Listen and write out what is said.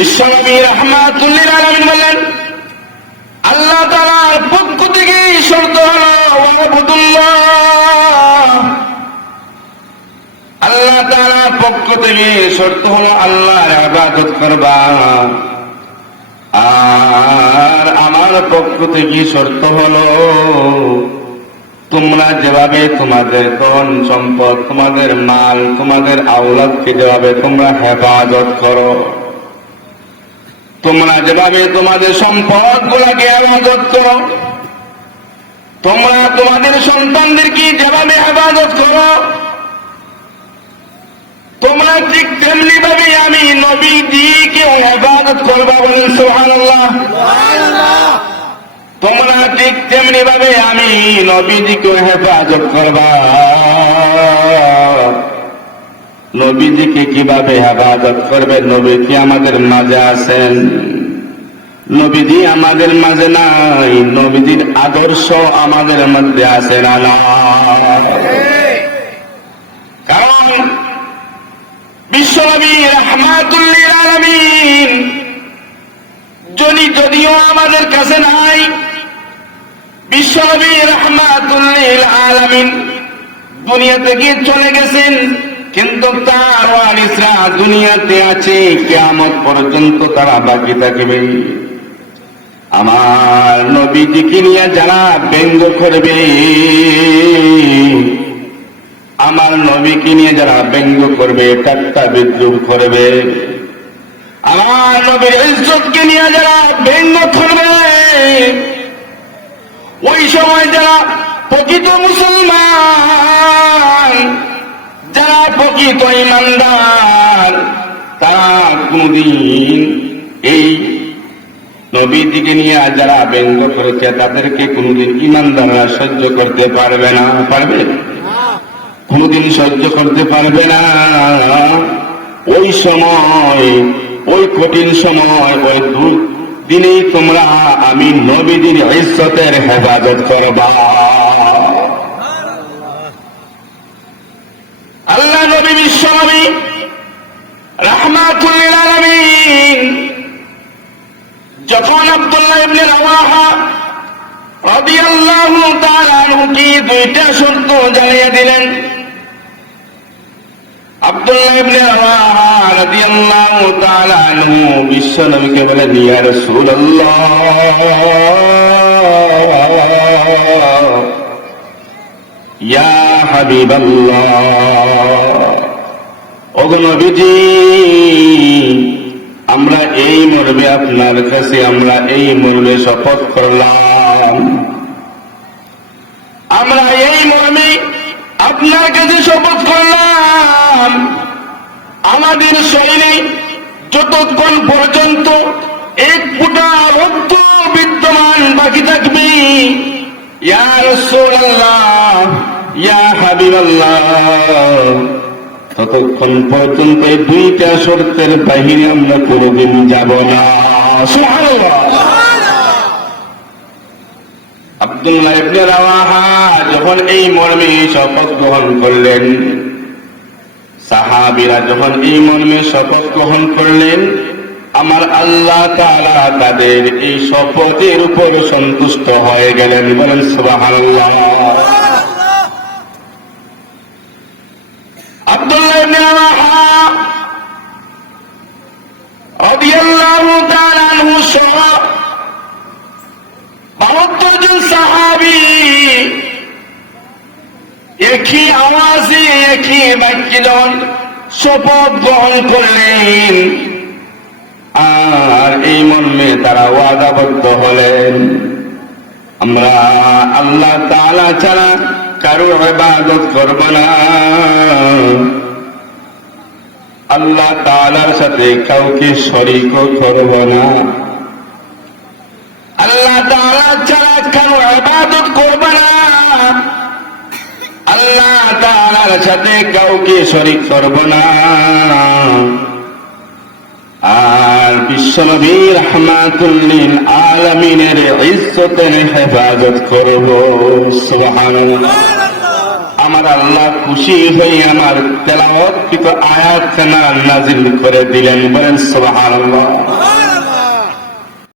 বিশ্বনবী রাহমাতুল লিল আলামিন বলেন, আল্লাহ তাআলার পক্ষ থেকে শর্ত হলো ওয়াবুদুল্লাহ। আল্লাহ তাআলার পক্ষ থেকে শর্ত হলো আল্লাহর ইবাদত করবা। আর আমার পক্ষ থেকে শর্ত হলো তোমরা যেভাবে তোমাদের ধন সম্পদ, তোমাদের মাল, তোমাদের আওলাদকে যেভাবে তোমরা হেফাজত করো, তোমরা যেভাবে তোমাদের সম্পদ গুলাকে হেফাজত করো, তোমরা তোমাদের সন্তানদেরকে যেভাবে হেফাজত করো, তোমরা ঠিক তেমনি ভাবে আমি নবীজিকে হেফাজত করবা। বলেন সুবহানাল্লাহ। তোমরা ঠিক তেমনি ভাবে আমি নবীজিকে হেফাজত করবা। নবীজিকে কিভাবে হেফাজত করবে? নবীজি আমাদের মাঝে আছেন, নবীজি আমাদের মাঝে নাই, নবীজির আদর্শ আমাদের মধ্যে আছে না? কারণ বিশ্বনবী রাহমাতুল লিল আলামিন যদিও আমাদের কাছে নাই, বিশ্বনবী রাহমাতুল লিল আলামিন দুনিয়া থেকে চলে গেছেন, কিন্তু তার ওয়ারিসরা দুনিয়াতে আছে, কিয়ামত পর্যন্ত তারা বাকি থাকবে। আমার নবীজিকে নিয়ে যারা ব্যঙ্গ করবে, আমার নবীকে নিয়ে যারা ব্যঙ্গ করবে, ঠাট্টা বিদ্রুপ করবে, আমার নবীর ইজ্জতকে নিয়ে যারা ব্যঙ্গ করবে, ওই সময় যারা প্রকৃত মুসলমান, যারা প্রকৃত ঈমানদার, তারা কোনদিন এই নবীজিকে নিয়ে যারা ব্যঙ্গ করেছে তাদেরকে কোনদিন ঈমানদাররা সহ্য করতে পারবে না। পারবে? কোনদিন সহ্য করতে পারবে না। ওই সময়, ওই কঠিন সময়, ওই দিনেই তোমরা আমি নবীজির ইজ্জতের হেফাজত করবা। আল্লাহ নবী বিশ্বনবী রাহমাতুল লিল আলামিন যখন আব্দুল্লাহ ইবনে রাওয়াহা রাদিয়াল্লাহু তাআলা আনহুকে দুইটা শর্ত জানিয়ে দিলেন। আব্দুল্লাহ ইবনে রাওয়াহা রাদিয়াল্লাহু তাআলা আনহু বিশ্বনবীকে বলেন, ইয়া রাসূলুল্লাহ, ইয়া হাবিবাল্লাহ, ওগো নবীজি, আমরা এই মর্মে আপনার কাছে, আমরা এই মর্মে শপথ করলাম, আমরা এই মর্মে আপনার কাছে শপথ করলাম, আমাদের শরীরে যতক্ষণ পর্যন্ত এক ফোঁটা রক্ত বিদ্যমান বাকি থাকবে, ইয়া রাসূলুল্লাহ, ইয়া হাবিবাল্লাহ, ততক্ষণ পর্যন্ত এই দুইটা শর্তের বাহিরে আমরা কোনদিন যাব না। সুবহানাল্লাহ। আব্দুল্লাহ ইবনে রাওয়াহা যখন এই মর্মে শপথ গ্রহণ করলেন, সাহাবীরা যখন এই মর্মে শপথ গ্রহণ করলেন, আমার আল্লাহ তাআলা তাদের এই শপথের উপর সন্তুষ্ট হয়ে গেলেন। বলেন সুবহানাল্লাহ। আব্দুল্লাহ ইবনে রাওয়াহা রাদিয়াল্লাহু তাআলা আনহু সহ 72 জন সাহাবী একই আওয়াজে, একই বাক্যে যখন শপথ গ্রহণ করলেন, আর এই মর্মে তারা ওয়াদাবদ্ধ হলেন, আমরা আল্লাহ তাআলা ছাড়া কারো ইবাদত করব না, আল্লাহ তাআলার সাথে কাউকে শরীক করব না, আল্লাহ তাআলা ছাড়া কারো ইবাদত করব না, আল্লাহ তাআলার সাথে কাউকে শরীক করব না। আর বিশ্বনবী রাহমাতুল লিল আলামিনের ইজ্জতের হেফাজত করব। সুবহানাল্লাহ। আমার আল্লাহ খুশি হয়ে আমার তেলাওয়াতকৃত আয়াত নাযিল করে দিলেন। বলেন সুবহানাল্লাহ।